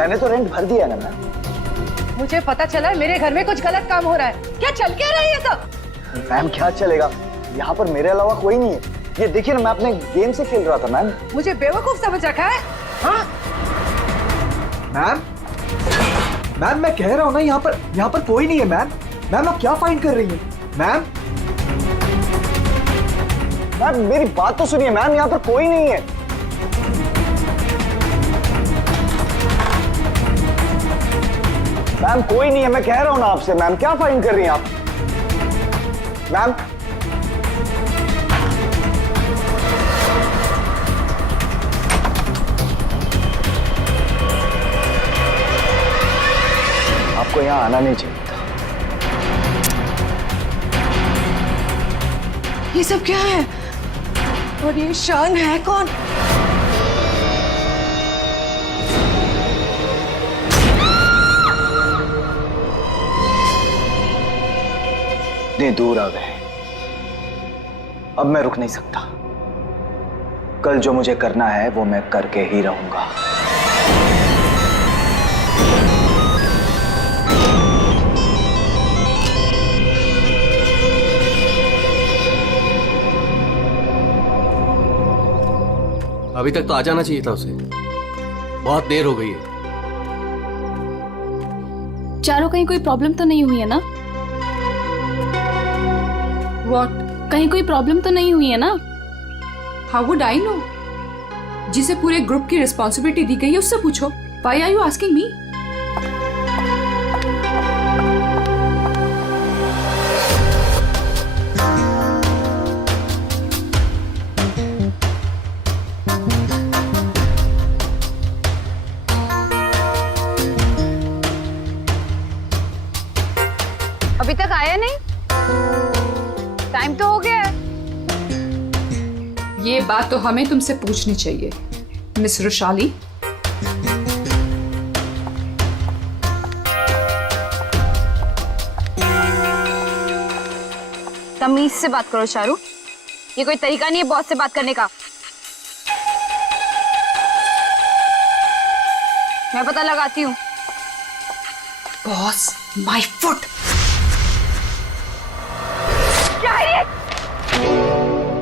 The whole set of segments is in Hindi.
मैंने तो रेंट भर दिया ना मैम। मुझे पता चला मेरे घर में कुछ गलत काम हो रहा है। क्या चल क्या रहा है ये सब? मैम क्या चलेगा, यहाँ पर मेरे अलावा कोई नहीं है। ये देखिए ना, मैं अपने गेम से खेल रहा था मैम। मुझे बेवकूफ समझ रखा है? हाँ? मैम मैम मैं कह रहा हूँ ना, यहाँ पर कोई नहीं है मैम। मैम आप क्या फाइंड कर रही हैं? मैम मैम मेरी बात तो सुनिए मैम, यहाँ पर कोई नहीं है। मैम कोई नहीं है, मैं कह रहा हूँ ना आपसे। मैम क्या फाइंड कर रही हैं आप? मैम आपको यहाँ आना नहीं चाहिए था। ये सब क्या है? और ये शान है कौन? इतने दूर आ गए, अब मैं रुक नहीं सकता। कल जो मुझे करना है वो मैं करके ही रहूंगा। अभी तक तो आ जाना चाहिए था उसे, बहुत देर हो गई है। चारों कहीं कोई प्रॉब्लम तो नहीं हुई है ना? What? कहीं कोई प्रॉब्लम तो नहीं हुई है ना? How would I know? जिसे पूरे ग्रुप की रिस्पॉन्सिबिलिटी दी गई है उससे पूछो। Why are you asking me? अभी तक आया नहीं? टाइम तो हो गया है। ये बात तो हमें तुमसे पूछनी चाहिए, मिस रुशाली। तमीज से बात करो चारू, ये कोई तरीका नहीं है बॉस से बात करने का। मैं पता लगाती हूँ। Boss, my foot. क्या है ये?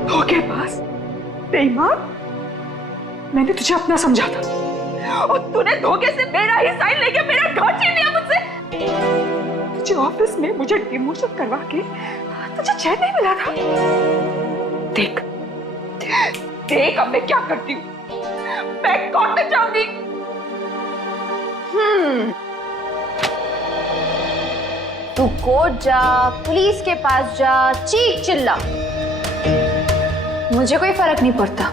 धोखेबाज, बेईमान। मैंने तुझे अपना समझा था और तूने धोखे से मेरा ही साइन लेके मेरा घर छीन लिया मुझसे। तुझे ऑफिस में मुझे डिमोशन करवा के तुझे चैन नहीं मिला था। देख देख अब मैं क्या करती हूँ। मैं कौन में जाऊंगी? तू कोर्ट जा, पुलिस के पास जा, चीख चिल्ला, मुझे कोई फर्क नहीं पड़ता,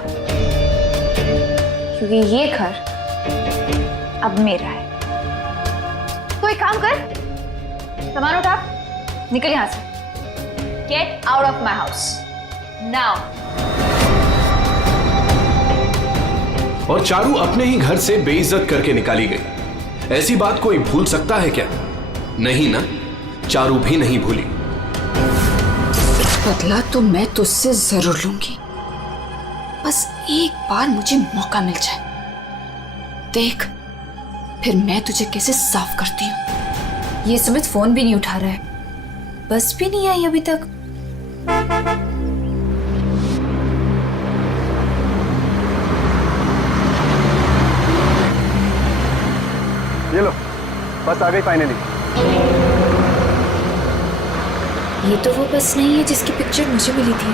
क्योंकि ये घर अब मेरा है। तो एक काम कर, सामान उठा, निकल यहां से। Get out of my house now. और चारू अपने ही घर से बेइज्जत करके निकाली गई। ऐसी बात कोई भूल सकता है क्या? नहीं ना, चारू भी नहीं भूली। बदला तो मैं तुझसे जरूर लूंगी, बस एक बार मुझे मौका मिल जाए। देख फिर मैं तुझे कैसे साफ करती हूँ। ये सुमित फोन भी नहीं उठा रहा है, बस भी नहीं आई अभी तक। ये लो, बस आ गई फाइनली। ये तो वो बस नहीं है जिसकी पिक्चर मुझे मिली थी।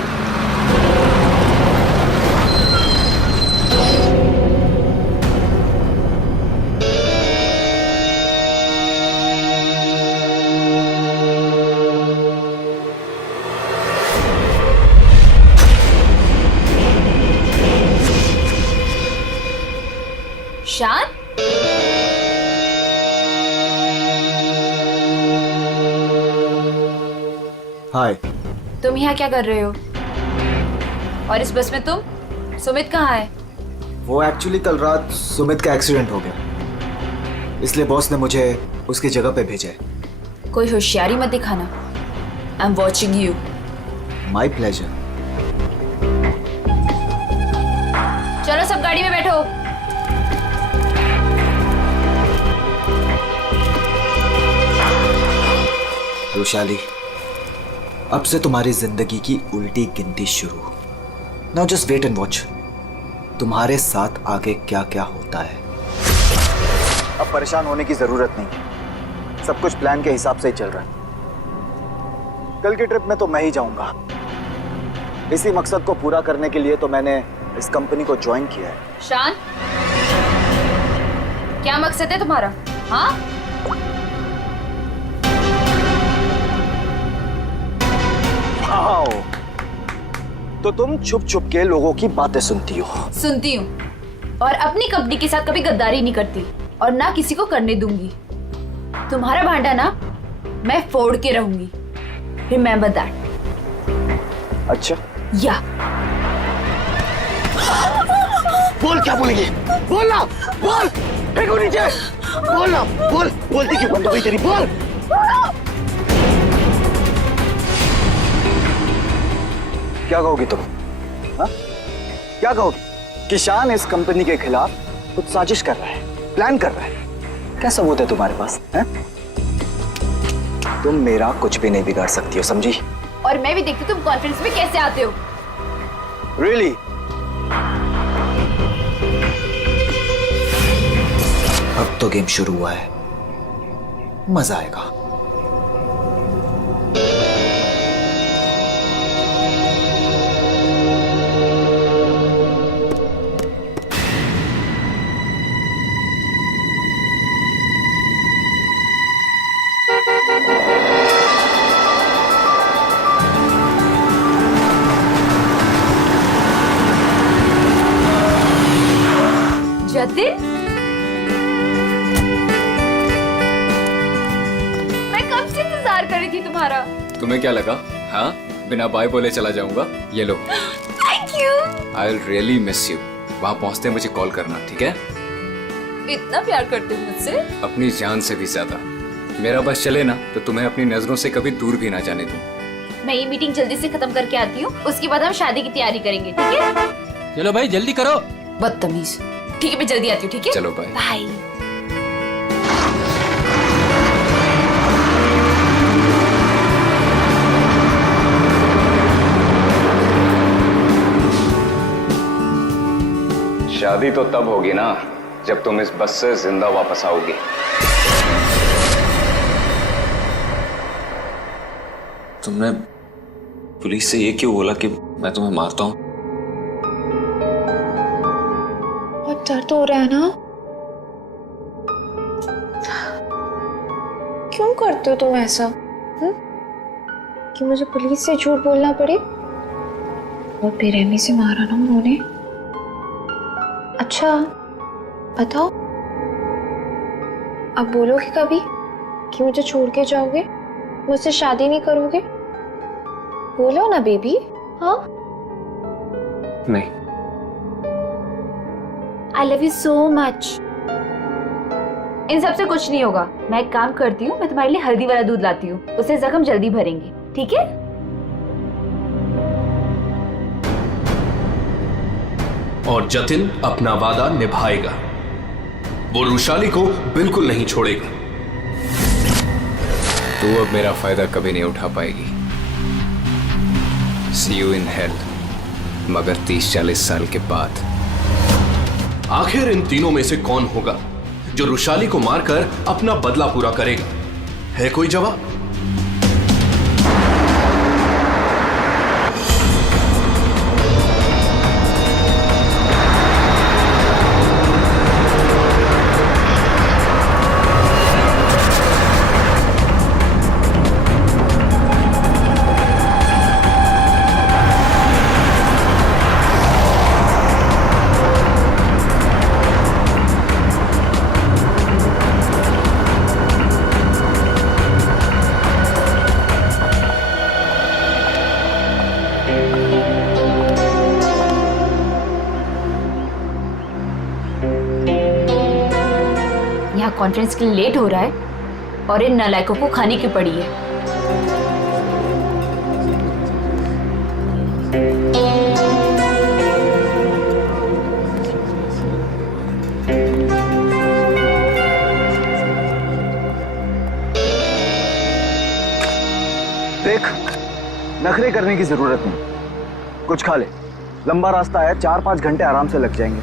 शान, हाय। तुम यहाँ क्या कर रहे हो? और इस बस में तुम? सुमित कहाँ है? वो एक्चुअली कल रात सुमित का एक्सीडेंट हो गया, इसलिए बॉस ने मुझे उसकी जगह पे भेजा है। कोई होशियारी मत दिखाना। I am watching you. My pleasure. चलो सब गाड़ी में बैठो। रुशाली, अब से तुम्हारी जिंदगी की उल्टी गिनती शुरू। Now just wait and watch, तुम्हारे साथ आगे क्या क्या होता है। अब परेशान होने की जरूरत नहीं, सब कुछ प्लान के हिसाब से ही चल रहा है। कल की ट्रिप में तो मैं ही जाऊंगा। इसी मकसद को पूरा करने के लिए तो मैंने इस कंपनी को ज्वाइन किया है। शान, क्या मकसद है तुम्हारा? हाँ, आओ, तो तुम छुप छुप के लोगों की बातें सुनती हो। सुनती हूँ, और अपनी कंपनी के साथ कभी गद्दारी नहीं करती और ना किसी को करने दूंगी। तुम्हारा भांडा ना मैं फोड़ के रहूंगी। Remember that. अच्छा, या बोल क्या बोलेंगे? बोल ना, बोल, फेंको नीचे, बोल ना, बोल, बोलती क्यों बंद हो गई तेरी? बोल। क्या कहोगी तुम? हाँ? क्या कहोगी कि शान इस कंपनी के खिलाफ कुछ साजिश कर रहा है, प्लान कर रहा है? क्या सबूत है तुम्हारे पास? है? तुम मेरा कुछ भी नहीं बिगाड़ सकती हो, समझी? और मैं भी देखती तुम कॉन्फ्रेंस में कैसे आते हो। Really? अब तो गेम शुरू हुआ है, मजा आएगा। जतिन, मैं कब से इंतजार कर रही थी तुम्हारा। तुम्हें क्या लगा? हाँ, बिना बाय बोले चला जाऊंगा? ये लो। Thank you. I will really miss you. वहाँ पहुँचते मुझे कॉल करना, ठीक है? इतना प्यार करते हो मुझसे? अपनी जान से भी ज्यादा। मेरा बस चले ना तो तुम्हें अपनी नजरों से कभी दूर भी ना जाने दूं। मैं ये मीटिंग जल्दी से खत्म करके आती हूँ, उसके बाद हम शादी की तैयारी करेंगे, ठीक है? चलो भाई जल्दी करो। बदतमीज। ठीक है, मैं जल्दी आती हूँ, ठीक है? चलो बाय। बाय। शादी तो तब होगी ना जब तुम इस बस से जिंदा वापस आओगी। तुमने पुलिस से ये क्यों बोला कि मैं तुम्हें मारता हूँ? बहुत दर्द हो रहा है ना? क्यों करते हो तुम ऐसा? कि मुझे पुलिस से झूठ बोलना पड़े? बहुत बेरहमी से मारा ना उन्होंने। अच्छा बताओ, अब बोलोगे कभी कि मुझे छोड़ के जाओगे, मुझसे शादी नहीं करोगे? बोलो ना बेबी। हाँ, नहीं। I love you so much। इन सब से कुछ नहीं होगा। मैं एक काम करती हूँ, मैं तुम्हारे लिए हल्दी वाला दूध लाती हूँ, उससे जख्म जल्दी भरेंगे, ठीक है? और जतिन अपना वादा निभाएगा। वो रुशाली को बिल्कुल नहीं छोड़ेगा। तू अब मेरा फायदा कभी नहीं उठा पाएगी। See you in hell, मगर 30-40 साल के बाद। आखिर इन तीनों में से कौन होगा जो रुशाली को मारकर अपना बदला पूरा करेगा? है कोई जवाब? यहाँ कॉन्फ्रेंस के लिए लेट हो रहा है और इन नालायकों को खाने की पड़ी है। देख, नखरे करने की जरूरत नहीं, कुछ खा ले। लंबा रास्ता है, 4-5 घंटे आराम से लग जाएंगे।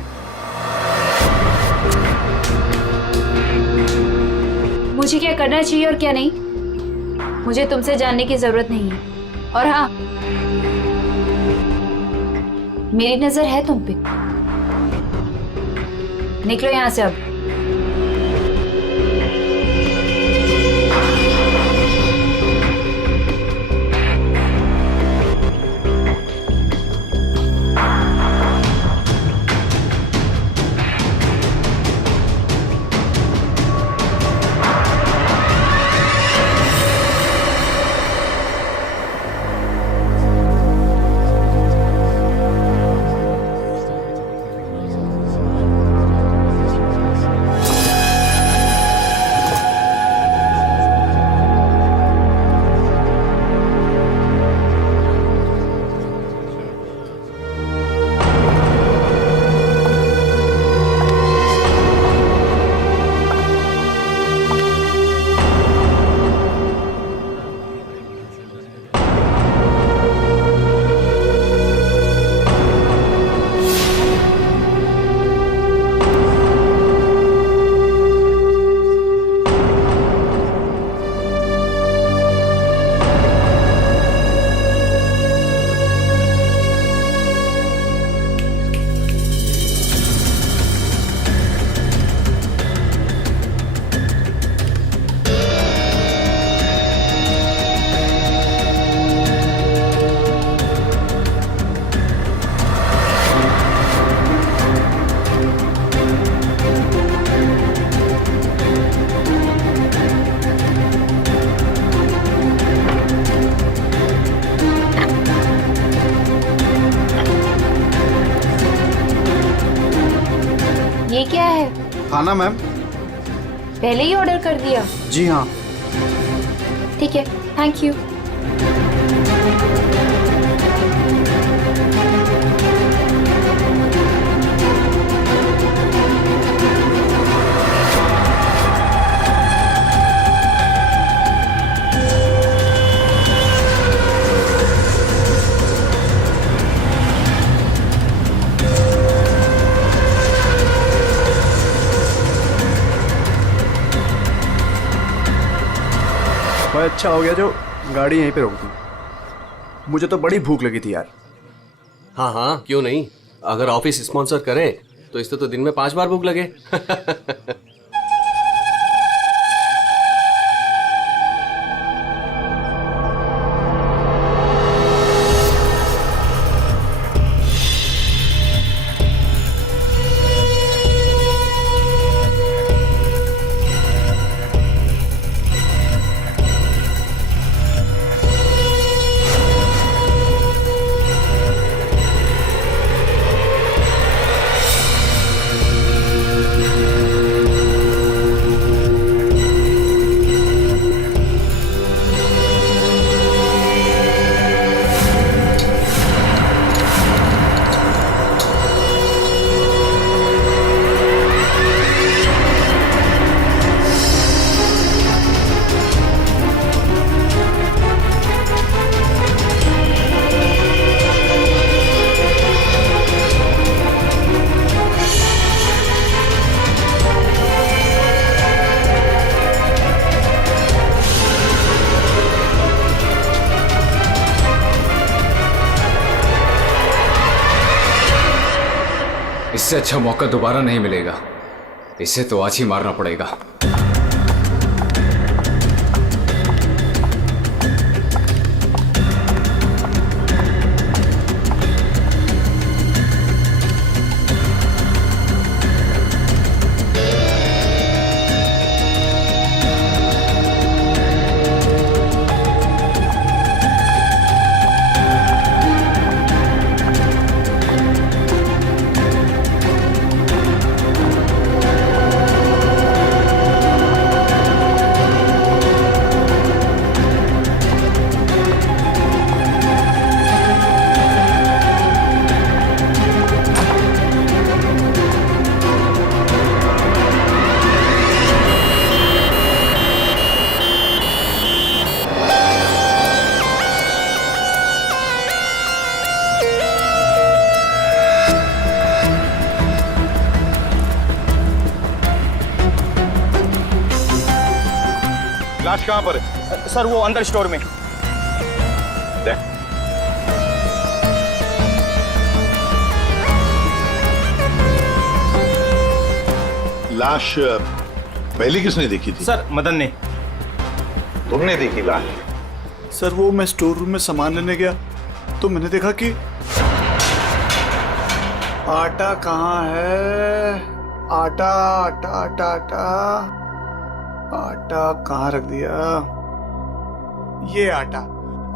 मुझे क्या करना चाहिए और क्या नहीं, मुझे तुमसे जानने की जरूरत नहीं है। और हाँ, मेरी नजर है तुम पे। निकलो यहां से अब। ये क्या है? खाना मैम। पहले ही ऑर्डर कर दिया? जी हाँ। ठीक है, थैंक यू। भाई अच्छा हो गया जो गाड़ी यहीं पे रोक दी, मुझे तो बड़ी भूख लगी थी यार। हाँ हाँ, क्यों नहीं। अगर ऑफिस स्पॉन्सर करे तो इससे तो दिन में 5 बार भूख लगे। इससे अच्छा मौका दोबारा नहीं मिलेगा, इसे तो आज ही मारना पड़ेगा। लाश कहाँ पर है? सर वो अंदर स्टोर में। देख। लाश पहले किसने देखी थी? सर मदन ने। तुमने देखी लाश? सर वो मैं स्टोर रूम में सामान लेने गया तो मैंने देखा कि आटा कहाँ है? आटा आटा आटा आटा आटा कहाँ रख दिया? ये आटा।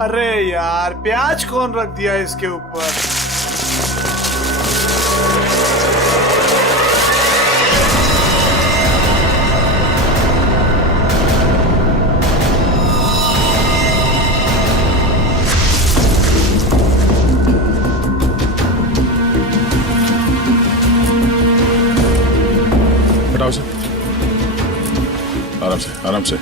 अरे यार प्याज कौन रख दिया इसके ऊपर? आराम से आराम से।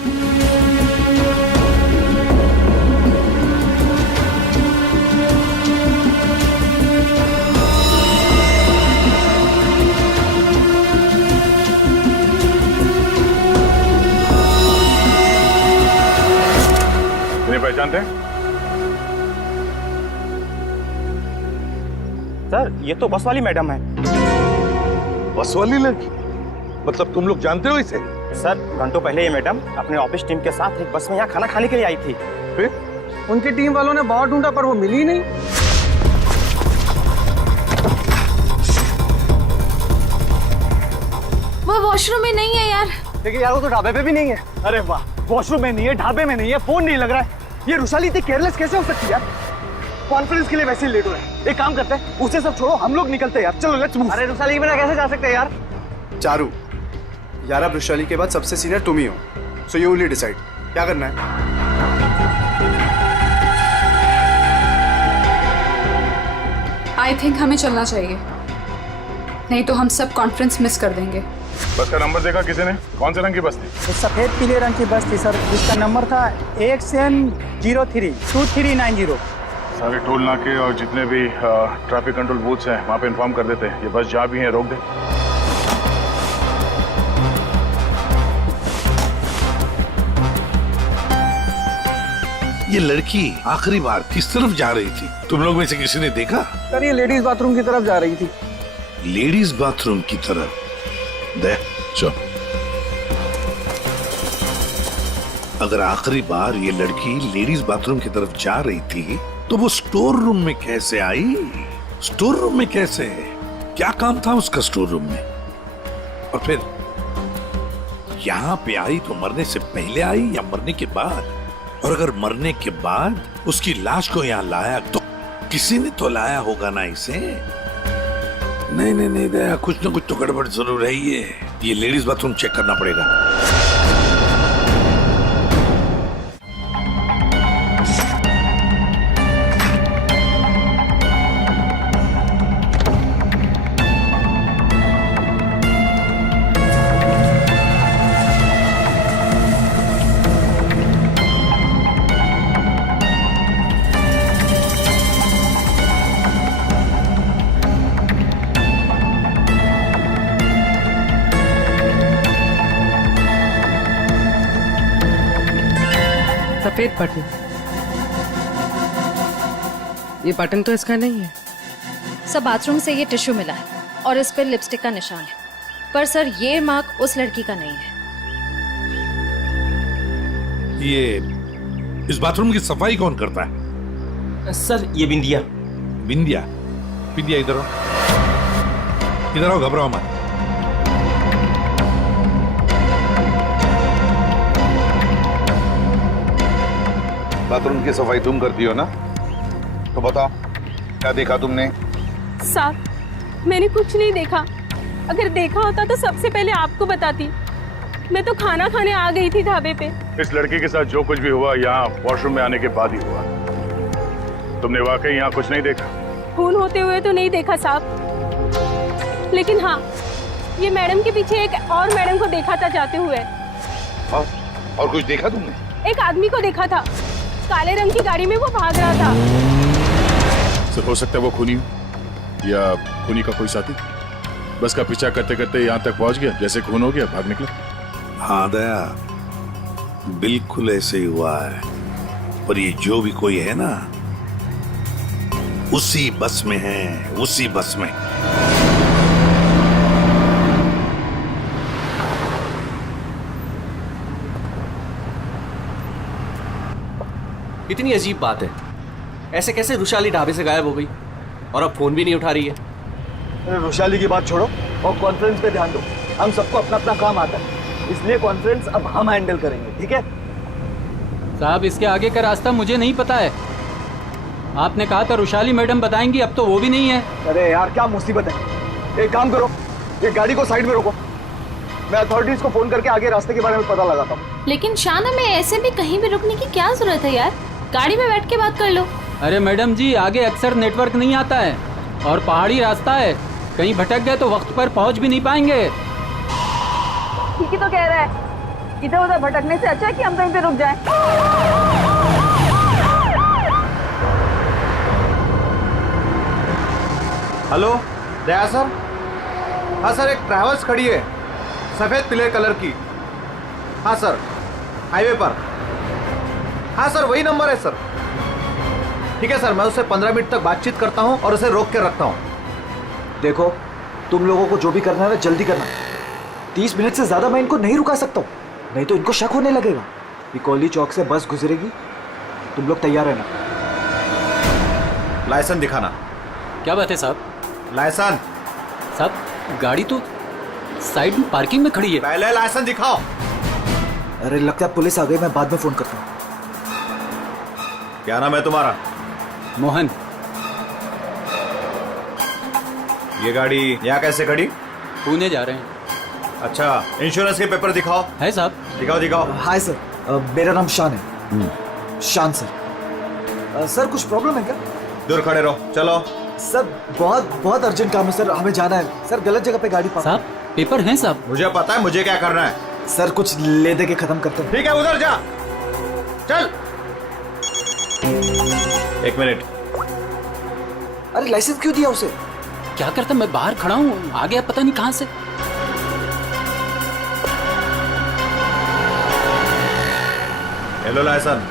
इन्हें पहचानते हैं? सर ये तो बस वाली मैडम है। बस वाली लड़की? मतलब तुम लोग जानते हो इसे? सर घंटों पहले ये मैडम अपने ऑफिस टीम के साथ एक बस में यहाँ खाना खाने के लिए आई थी। फिर उनकी टीम वालों ने बहुत ढूंढा पर वो मिली नहीं। वो वॉशरूम में नहीं है यार। लेकिन यार वो तो ढाबे पे भी नहीं है। अरे वाह, वॉशरूम में नहीं है, ढाबे में नहीं है, फोन नहीं लग रहा है। ये रुशाली इतनी केयरलेस कैसे हो सकती है यार? कॉन्फ्रेंस के लिए वैसे ही लेट हो रहे हैं। एक काम करते हैं, उसे सब छोड़ो, हम लोग निकलते हैं यार। चलो लेट्स मूव। अरे रुशाली के बिना कैसे जा सकते हैं यार? चारू यार, अब वैशाली के बाद सबसे सीनियर तुम ही हो, सो यू विल डिसाइड क्या करना है। आई थिंक हमें चलना चाहिए, नहीं तो हम सब कॉन्फ्रेंस मिस कर देंगे। बस का नंबर देखा किसी ने? कौन से रंग की बस थी? सफेद पीले रंग की बस थी सर, जिसका नंबर था XN03 2390। सारे टोल नाके और जितने भी ट्रैफिक कंट्रोल बूथ्स हैं वहाँ पे इन्फॉर्म कर देते हैं। ये बस जहाँ भी है रोक दे। ये लड़की आखिरी बार किस तरफ जा रही थी? तुम लोग में से किसी ने देखा? सर ये लेडीज बाथरूम की तरफ जा रही थी। लेडीज बाथरूम की तरफ? देख चल। अगर आखिरी बार ये लड़की लेडीज बाथरूम की तरफ जा रही थी तो वो स्टोर रूम में कैसे आई? स्टोर रूम में कैसे? क्या काम था उसका स्टोर रूम में? और फिर यहाँ पे आई तो मरने से पहले आई या मरने के बाद? और अगर मरने के बाद उसकी लाश को यहाँ लाया तो किसी ने तो लाया होगा ना इसे? नहीं नहीं नहीं दया, कुछ ना कुछ तो गड़बड़ जरूर है। ये लेडीज बाथरूम चेक करना पड़ेगा। सफेद बटन, ये बटन तो इसका नहीं है। सर बाथरूम से ये टिश्यू मिला है और इस पर लिपस्टिक का निशान है, पर सर ये मार्क उस लड़की का नहीं है। ये इस बाथरूम की सफाई कौन करता है? सर ये बिंदिया। बिंदिया? बिंदिया इधर आओ, इधर आओ, घबराओ मत। बाथरूम की सफाई तुम करती हो ना? तो बताओ क्या देखा तुमने? साहब मैंने कुछ नहीं देखा, अगर देखा होता तो सबसे पहले आपको बताती। मैं तो खाना खाने आ गई थी ढाबे पे। इस लड़की के साथ जो कुछ भी हुआ यहाँ वॉशरूम में आने के बाद ही हुआ। तुमने वाकई यहाँ कुछ नहीं देखा? खून होते हुए तो नहीं देखा साहब, लेकिन हाँ ये मैडम के पीछे एक और मैडम को देखा था जाते हुए। और कुछ देखा तुमने? एक आदमी को देखा था, काले रंग की गाड़ी में वो भाग रहा था। सर हो सकता है वो खूनी हो या खूनी का कोई साथी। बस का पीछा करते करते यहाँ तक पहुँच गया, जैसे खून हो गया भाग निकला। हाँ दया, बिल्कुल ऐसे ही हुआ है। पर ये जो भी कोई है ना, उसी बस में है, उसी बस में। इतनी अजीब बात है, ऐसे कैसे रुशाली ढाबे से गायब हो गई और अब फोन भी नहीं उठा रही है? अरे रुशाली की बात छोड़ो और कॉन्फ्रेंस पे ध्यान दो। हम सबको अपना अपना काम आता है, इसलिए कॉन्फ्रेंस अब हम हैंडल करेंगे, ठीक है? साहब इसके आगे का रास्ता मुझे नहीं पता है। आपने कहा था रुशाली मैडम बताएंगी, अब तो वो भी नहीं है। अरे यार क्या मुसीबत है। एक काम करो, ये गाड़ी को साइड में रोको, मैं अथॉरिटीज को फोन करके आगे रास्ते के बारे में पता लगाता हूँ। लेकिन शान, हमें ऐसे भी कहीं भी रुकने की क्या जरूरत है यार? गाड़ी में बैठ के बात कर लो। अरे मैडम जी, आगे अक्सर नेटवर्क नहीं आता है और पहाड़ी रास्ता है, कहीं भटक गए तो वक्त पर पहुंच भी नहीं पाएंगे। ठीक ही तो कह रहा है, इधर उधर भटकने से अच्छा है कि हम कहीं पे रुक जाएं। हेलो दया सर। हाँ सर, एक ट्रैवल्स खड़ी है सफेद पीले कलर की। हाँ सर, हाईवे पर। हाँ सर, वही नंबर है सर। ठीक है सर, मैं उससे 15 मिनट तक बातचीत करता हूँ और उसे रोक के रखता हूँ। देखो, तुम लोगों को जो भी करना है ना जल्दी करना। 30 मिनट से ज्यादा मैं इनको नहीं रुका सकता हूँ, नहीं तो इनको शक होने लगेगा। बिकौली चौक से बस गुजरेगी, तुम लोग तैयार रहना। लाइसेंस दिखाना। क्या बात है साहब? लाइसेंस साहब, गाड़ी तो साइड में पार्किंग में खड़ी है। पहले लाइसेंस दिखाओ। अरे लगता है पुलिस आ गई, मैं बाद में फोन करता हूँ। क्या नाम है तुम्हारा? मोहन। ये गाड़ी यहाँ कैसे खड़ी? पुणे जा रहे हैं। अच्छा, इंश्योरेंस के पेपर दिखाओ। है साहब। दिखाओ दिखाओ। हाय सर, मेरा नाम शान है। शान सर। सर कुछ प्रॉब्लम है क्या? दूर खड़े रहो, चलो। सर बहुत अर्जेंट काम है सर, हमें जाना है। सर गलत जगह पे गाड़ी पार्क। साहब पेपर हैं साहब। मुझे पता है मुझे क्या करना है। सर कुछ ले दे के खत्म करते हैं। ठीक है, उधर जा। चल। 1 मिनट। अरे लाइसेंस क्यों दिया उसे? क्या करता, मैं बाहर खड़ा हूँ, आ गया पता नहीं कहाँ से। हेलो लाइसेंस,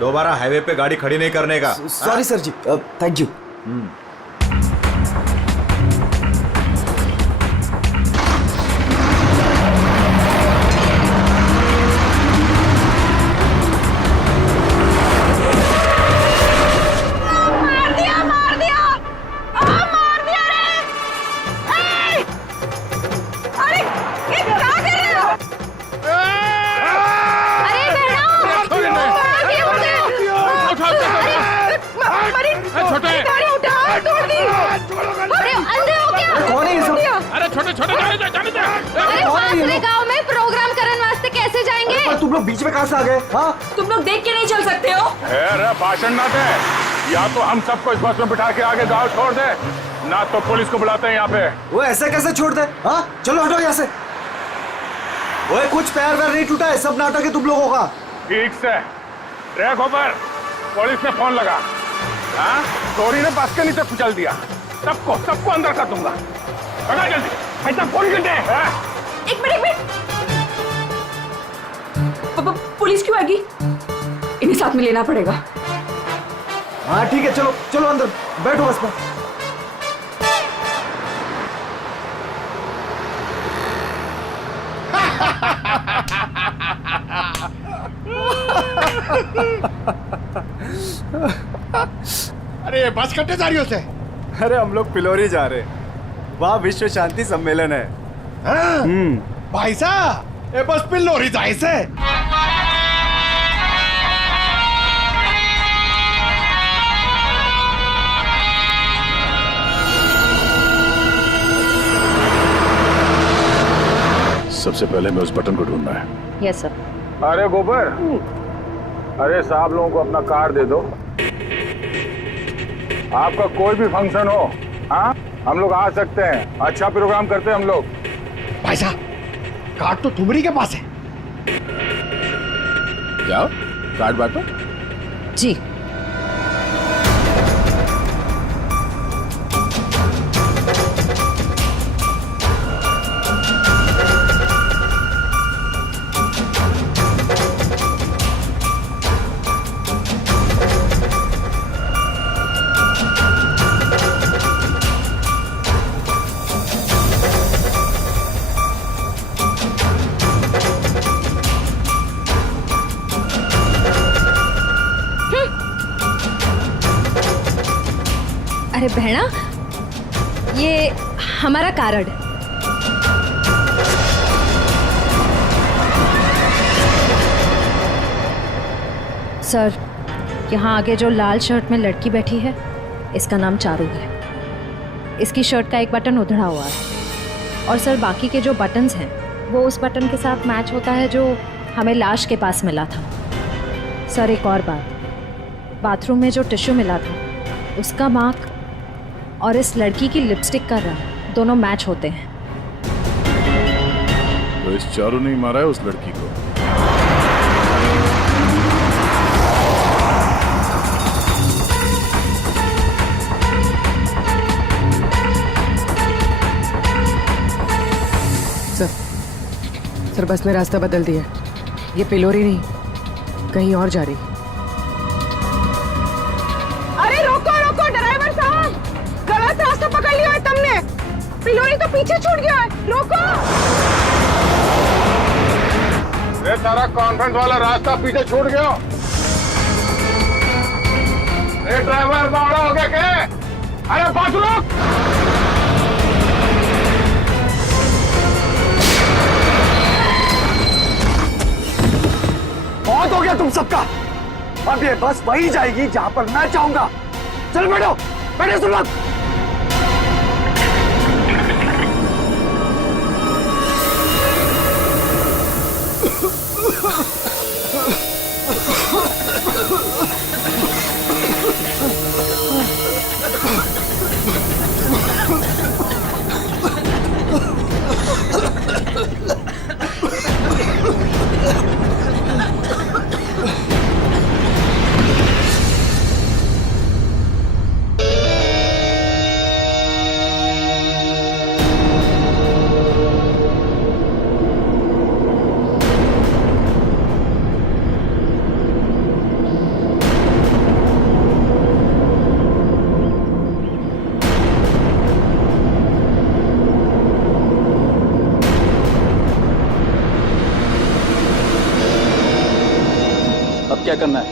दोबारा हाईवे पे गाड़ी खड़ी नहीं करने का। सॉरी सर जी, थैंक यू। गांव में प्रोग्राम करने वास्ते कैसे जाएंगे? तुम लोग बीच में कहां से आ गए? हाँ, तुम लोग देख के नहीं चल सकते हो? भाषण ना दे, या तो हम सबको इस बस में बिठा के आगे गाँव छोड़ दे, ना तो पुलिस को बुलाते हैं यहाँ पे। वो ऐसे कैसे छोड़ दे? हाँ चलो हटो यहाँ से। वो कुछ पैर वैर नहीं टूटा है, सब नाटक है तुम लोगों का। ठीक से ट्रैक ऊपर, पुलिस ने फोन लगा। हाँ, चोरी ने बस के नीचे कुचल दिया। सबको अंदर कर दूंगा। बता जल्दी, ऐसा फोन कर दे। एक मिनट। पुलिस क्यों आएगी? इन्हें साथ में लेना पड़ेगा। हाँ ठीक है, चलो चलो अंदर बैठो बस में। अरे बस कट्टे जा रही हो से? अरे हम लोग पिलोरी जा रहे हैं, वहाँ विश्व शांति सम्मेलन है। भाई साहब, ये बस पिलोरी जाए से? सबसे पहले मैं उस बटन को ढूंढना है। Yes sir. अरे गोबर, अरे साहब लोगों को अपना कार्ड दे दो। आपका कोई भी फंक्शन हो, हाँ, हम लोग आ सकते हैं। अच्छा प्रोग्राम करते हैं हम लोग। भाई साहब, कार्ड तो तुमरी के पास है। जाओ कार्ड बांटो। जी। अरे बहना, ये हमारा कार्ड है। सर, यहाँ आगे जो लाल शर्ट में लड़की बैठी है, इसका नाम चारू है। इसकी शर्ट का एक बटन उधड़ा हुआ है और सर बाकी के जो बटन्स हैं वो उस बटन के साथ मैच होता है जो हमें लाश के पास मिला था। सर एक और बात, बाथरूम में जो टिश्यू मिला था उसका मार्क और इस लड़की की लिपस्टिक का रंग दोनों मैच होते हैं। तो इस चारू ने मारा है उस लड़की को। सर बस ने रास्ता बदल दिया। ये पिलोरी नहीं, कहीं और जा रही। अरे रोको रोको ड्राइवर साहब, गलत रास्ता पकड़ लिया है तुमने। पिलोरी तो पीछे छूट गया है, रोको। ये तारा कॉन्वेंट वाला रास्ता पीछे छूट गया। ये ड्राइवर बावड़ा हो गया क्या? अरे बस रुक। बहुत हो गया तुम सबका। अब ये बस वही जाएगी जहां पर मैं चाहूंगा। चल बैठो, बैठो सब लोग। क्या करना है?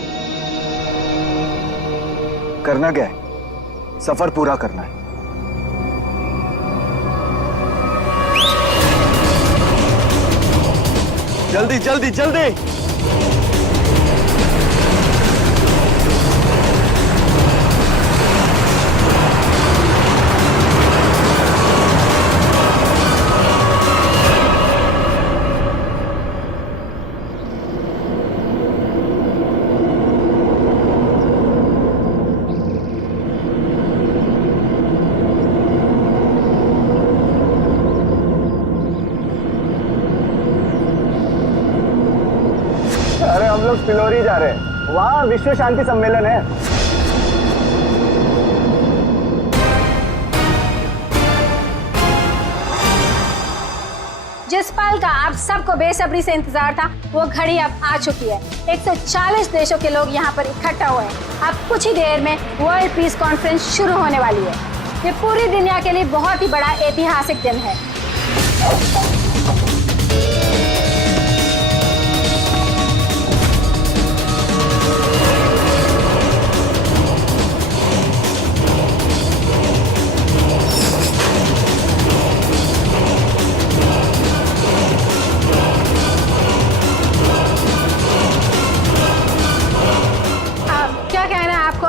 करना क्या है? सफर पूरा करना है। जल्दी जल्दी जल्दी। अरे हम लोग पिलोरी जा रहे हैं, वहाँ विश्व शांति सम्मेलन है। जिस पल का आप सबको बेसब्री से इंतजार था वो घड़ी अब आ चुकी है। 140 देशों के लोग यहाँ पर इकट्ठा हुए हैं। अब कुछ ही देर में वर्ल्ड पीस कॉन्फ्रेंस शुरू होने वाली है। ये पूरी दुनिया के लिए बहुत ही बड़ा ऐतिहासिक दिन है।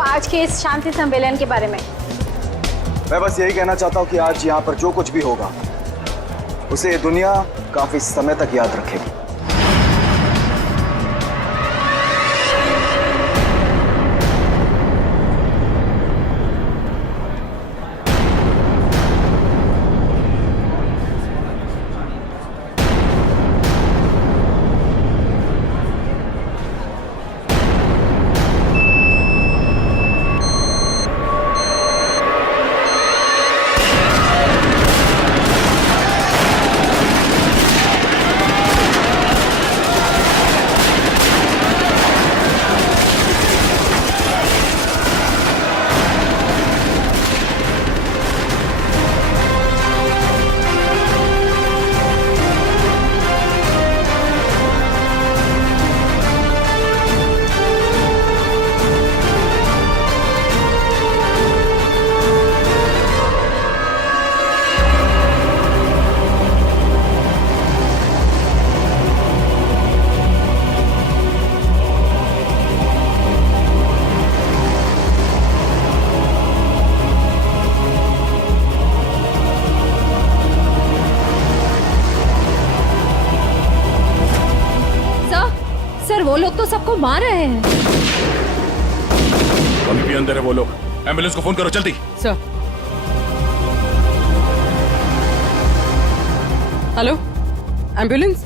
आज के इस शांति सम्मेलन के बारे में मैं बस यही कहना चाहता हूँ कि आज यहाँ पर जो कुछ भी होगा उसे दुनिया काफी समय तक याद रखेगी। वो लोग तो सबको मार रहे हैं। अभी भी अंदर है वो लोग। एम्बुलेंस को फोन करो जल्दी। सर। Hello, ambulance.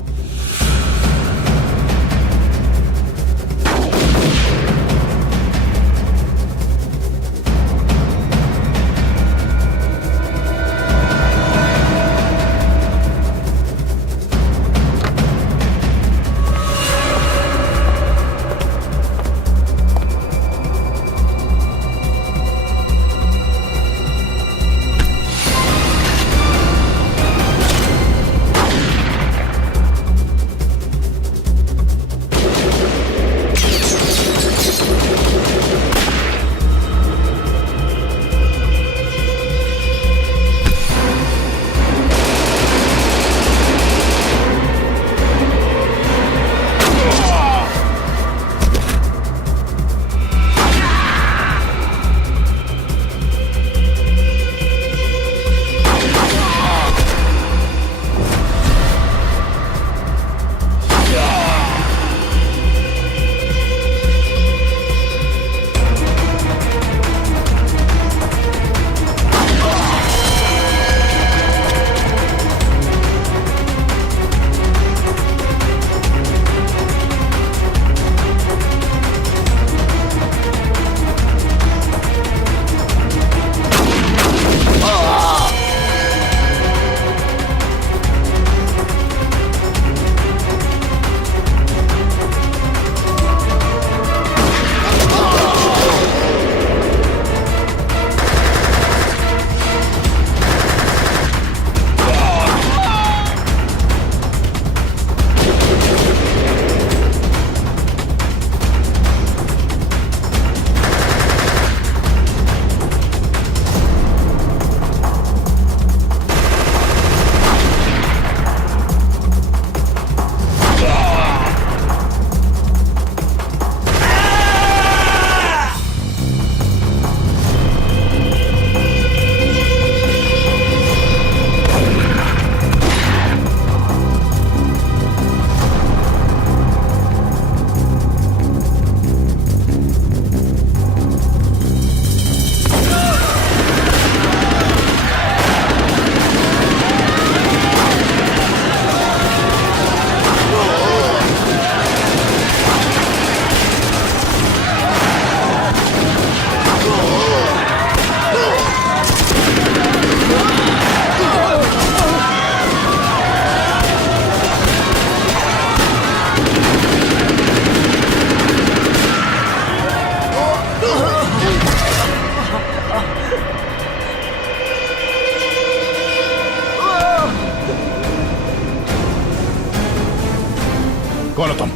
कौन हो तुम?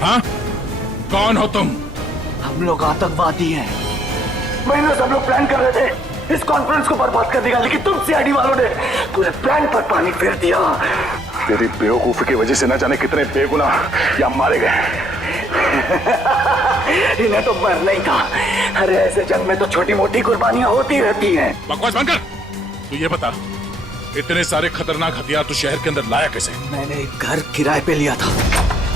हाँ, कौन हो तुम? हम लोग आतंकवादी हैं। महीनों से हम लोग प्लान कर रहे थे इस कॉन्फ्रेंस को बर्बाद करने का, लेकिन तुम सीआईडी वालों ने पूरे प्लान पर पानी फेर दिया। तेरी बेवकूफी की वजह से न जाने कितने बेगुनाह यहाँ मारे गए। इन्हें तो मरना ही था। अरे ऐसे जंग में तो छोटी मोटी कुर्बानियां होती रहती हैं। बकवास बंद कर। तू ये बता, इतने सारे खतरनाक हथियार तू शहर के अंदर लाया कैसे? मैंने एक घर किराए पे लिया था,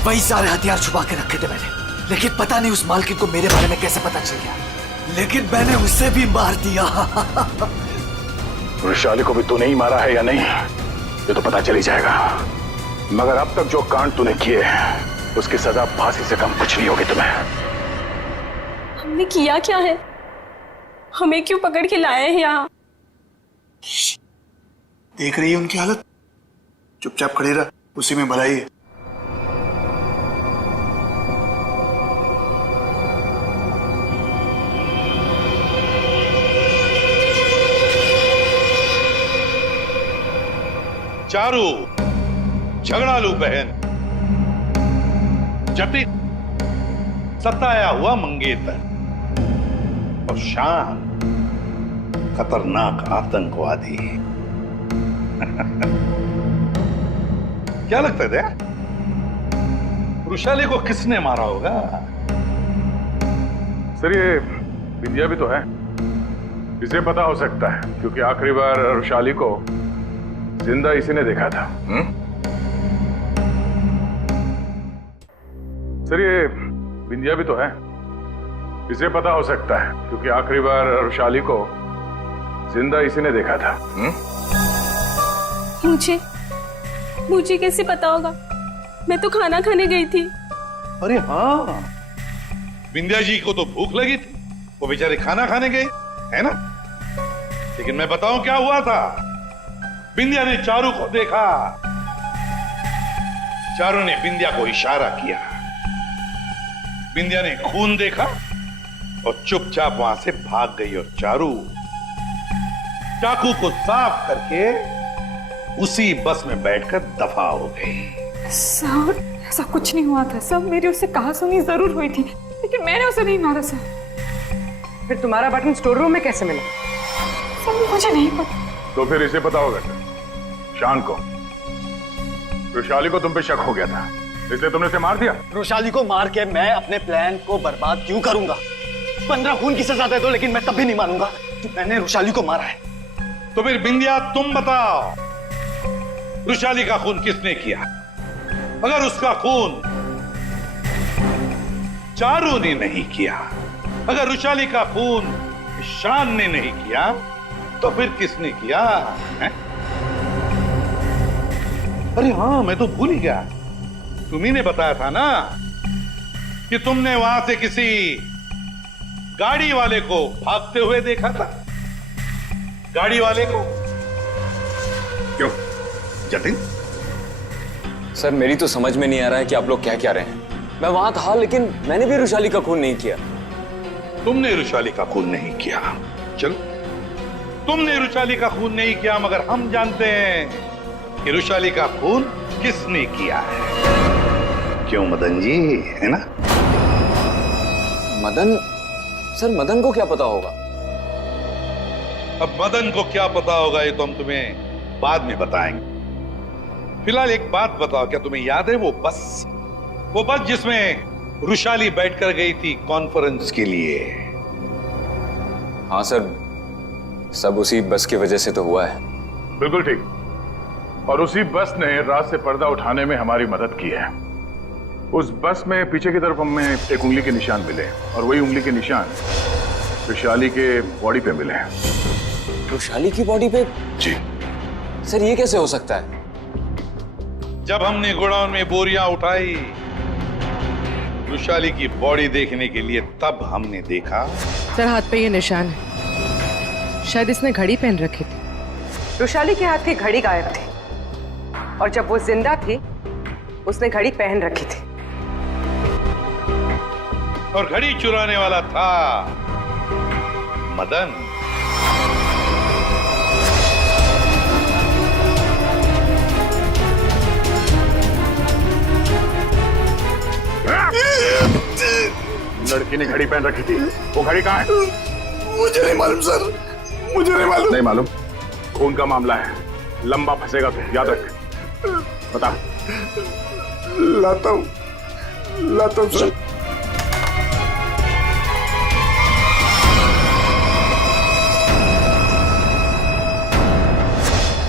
वही सारे हथियार छुपा के रखे थे मैंने। लेकिन पता नहीं उस मालकिन को मेरे बारे में कैसे पता चल गया, लेकिन मैंने उसे भी मार दिया। वैशाली को भी तूने ही मारा है या नहीं, ये तो पता चल ही जाएगा। मगर अब तक जो कांड तूने किए उसकी सजा फांसी से कम कुछ नहीं होगी तुम्हें। हमने किया क्या है? हमें क्यों पकड़ के लाए हैं यहाँ? देख रही है उनकी हालत, चुपचाप खड़े रह, उसी में भलाई है। चारू, झगड़ालू बहन, जटिल सताया हुआ मंगेतर और शान खतरनाक आतंकवादी। क्या लगता है वृषाली को किसने मारा होगा? सर ये विद्या भी तो है, इसे पता हो सकता है क्योंकि आखिरी बार वृषाली को जिंदा इसी ने देखा था। सर ये बिंदिया भी तो है, इसे पता हो सकता है क्योंकि आखिरी बार रुशाली को जिंदा इसी ने देखा था। मुझे कैसे पता होगा? मैं तो खाना खाने गई थी। अरे हाँ, बिंदिया जी को तो भूख लगी थी, वो बेचारे खाना खाने गए, है ना? लेकिन मैं बताऊं क्या हुआ था। बिंदिया ने चारू को देखा, चारू ने बिंदिया को इशारा किया, बिंदिया ने खून देखा और चुपचाप वहां से भाग गई और चारू चाकू को साफ करके उसी बस में बैठकर दफा हो गई। सर ऐसा कुछ नहीं हुआ था सर, मेरी उससे कहासुनी जरूर हुई थी लेकिन मैंने उसे नहीं मारा सर। फिर तुम्हारा बटन स्टोर रूम में कैसे मिला? सर मुझे नहीं पता। तो फिर इसे पता होगा सर, शान को। रुशाली को तुम पे शक हो गया था इसलिए तुमने इसे मार दिया। रुशाली को मार के मैं अपने प्लान को बर्बाद क्यों करूंगा? 15 खून की सजा दे दो लेकिन मैं तब भी नहीं मानूंगा कि मैंने रुशाली को मारा है। तो फिर बिंदिया तुम बताओ, रुशाली का खून किसने किया? अगर उसका खून चारू ने नहीं किया, अगर रुशाली का खून शान ने नहीं किया, तो फिर किसने किया है? अरे हाँ, मैं तो भूल ही गया, तुम्ही ने बताया था ना कि तुमने वहां से किसी गाड़ी वाले को भागते हुए देखा था। गाड़ी वाले को क्यों जतिन? सर मेरी तो समझ में नहीं आ रहा है कि आप लोग क्या कह रहे हैं। मैं वहां था लेकिन मैंने भी रुशाली का खून नहीं किया। तुमने रुशाली का खून नहीं किया, चलो तुमने रुशाली का खून नहीं किया, मगर हम जानते हैं कि रुशाली का खून किसने किया है। क्यों मदन जी, है ना? मदन? सर मदन को क्या पता होगा? अब मदन को क्या पता होगा ये तो हम तुम्हें बाद में बताएंगे। फिलहाल एक बात बताओ, क्या तुम्हें याद है वो बस जिसमें रुशाली बैठकर गई थी कॉन्फ्रेंस के लिए? हाँ सर, सब उसी बस की वजह से तो हुआ है। बिल्कुल ठीक, और उसी बस ने रात से पर्दा उठाने में हमारी मदद की है। उस बस में पीछे की तरफ हमें एक उंगली के निशान मिले और वही उंगली के निशान रुशाली के बॉडी पे मिले हैं। रुशाली की बॉडी पे? जी सर, ये कैसे हो सकता है? जब हमने गोडाउन में बोरियां उठाई रुशाली की बॉडी देखने के लिए, तब हमने देखा। सर हाथ पे ये निशान है, शायद इसने घड़ी पहन रखी थी। रुशाली के हाथ की घड़ी गायब थी और जब वो जिंदा थी उसने घड़ी पहन रखी थी। और घड़ी चुराने वाला था मदन। लड़की ने घड़ी पहन रखी थी, वो घड़ी कहाँ है? मुझे नहीं मालूम सर, मुझे नहीं मालूम। नहीं मालूम? खून का मामला है, लंबा फंसेगा तो याद रख। बता। लाता हूं सर।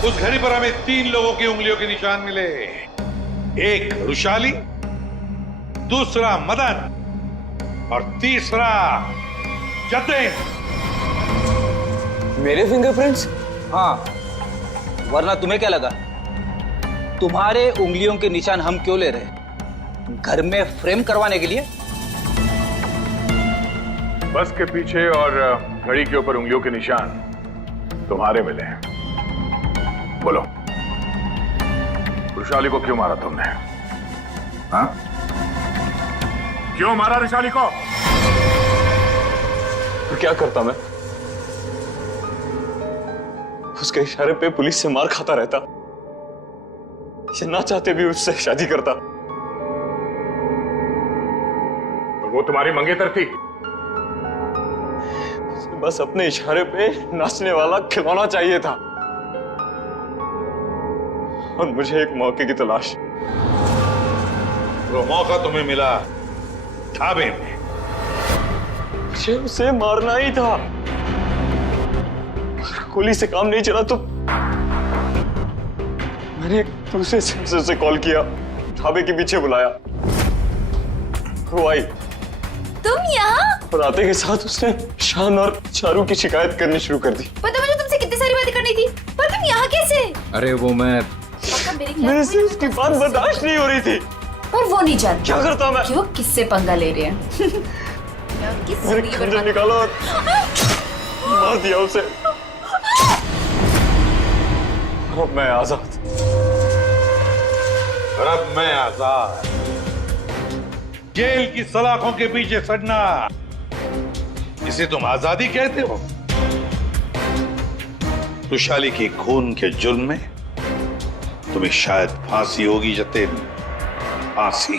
उस घड़ी पर हमें 3 लोगों की उंगलियों के निशान मिले। एक रुशाली, दूसरा मदन और तीसरा जतिन। मेरे फिंगरप्रिंट्स? हाँ, वरना तुम्हें क्या लगा तुम्हारे उंगलियों के निशान हम क्यों ले रहे? घर में फ्रेम करवाने के लिए? बस के पीछे और घड़ी के ऊपर उंगलियों के निशान तुम्हारे मिले हैं। बोलो, रुशाली को क्यों मारा तुमने? हाँ? क्यों मारा रुशाली को? तो क्या करता मैं? उसके इशारे पे पुलिस से मार खाता रहता, ना चाहते भी उससे शादी करता। वो तुम्हारी मंगेतर थी? बस अपने इशारे पे नाचने वाला खिलौना चाहिए था और मुझे एक मौके की तलाश। वो मौका तुम्हें मिला ढाबे में। मुझे उसे मारना ही था। गोली से काम नहीं चला तो मैंने दूसरे सेंसर से कॉल किया, ढाबे के पीछे बुलाया। वो आई तुम यहाँ? और आते के साथ उसने शान और चारू की शिकायत करनी शुरू कर दी। पता मुझे तुमसे कितनी सारी बातें करनी थी, पर तुम यहाँ कैसे? अरे वो मैं मेरे से उसकी बात बर्दाश्त नहीं हो रही थी। पर वो नहीं जानता क्या करता मैं कि वो किससे पंगा ले रहे हैं। मैंने खंजर निकाला और मार दिया उसे। अब मैं आजाद। अब मैं आजाद। जेल की सलाखों के पीछे सड़ना, इसे तुम आजादी कहते हो? रुशाली के खून के जुर्म में तुम्हें शायद फांसी होगी जतिन, फांसी।